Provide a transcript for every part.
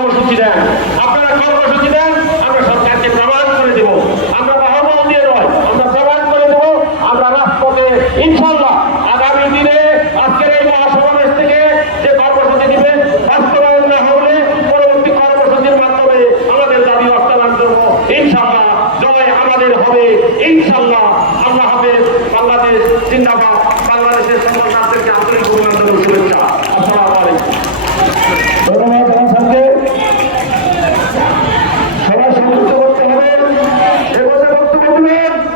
কর্মসূচি দেন। আপনারা কর্মসূচি দেন, আমরা সরকারকে প্রমাণ করে দেব। আমরা বাহবাল দিয়ে নয়, আমরা প্রমাণ করে দেব। আমরা রাজপথে ইনশাল্লাহ আগামী দিনে আজকের এই মহাসমাবেশ থেকে যে কর্মসূচি দিবেন বাস্তবায়ন না হলে পরবর্তী কর্মসূচির মাধ্যমে আমাদের দাবি বাস্তবায়ন করব। ইনশাল্লাহ জয় আমাদের হবে। ইনশাল্লাহ আল্লাহ হাফেজ বাংলাদেশ জিন্দাবাদ। বাংলাদেশের সকল নাগরিককে আন্তরিক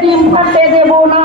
ডিম ফাটতে দেব না।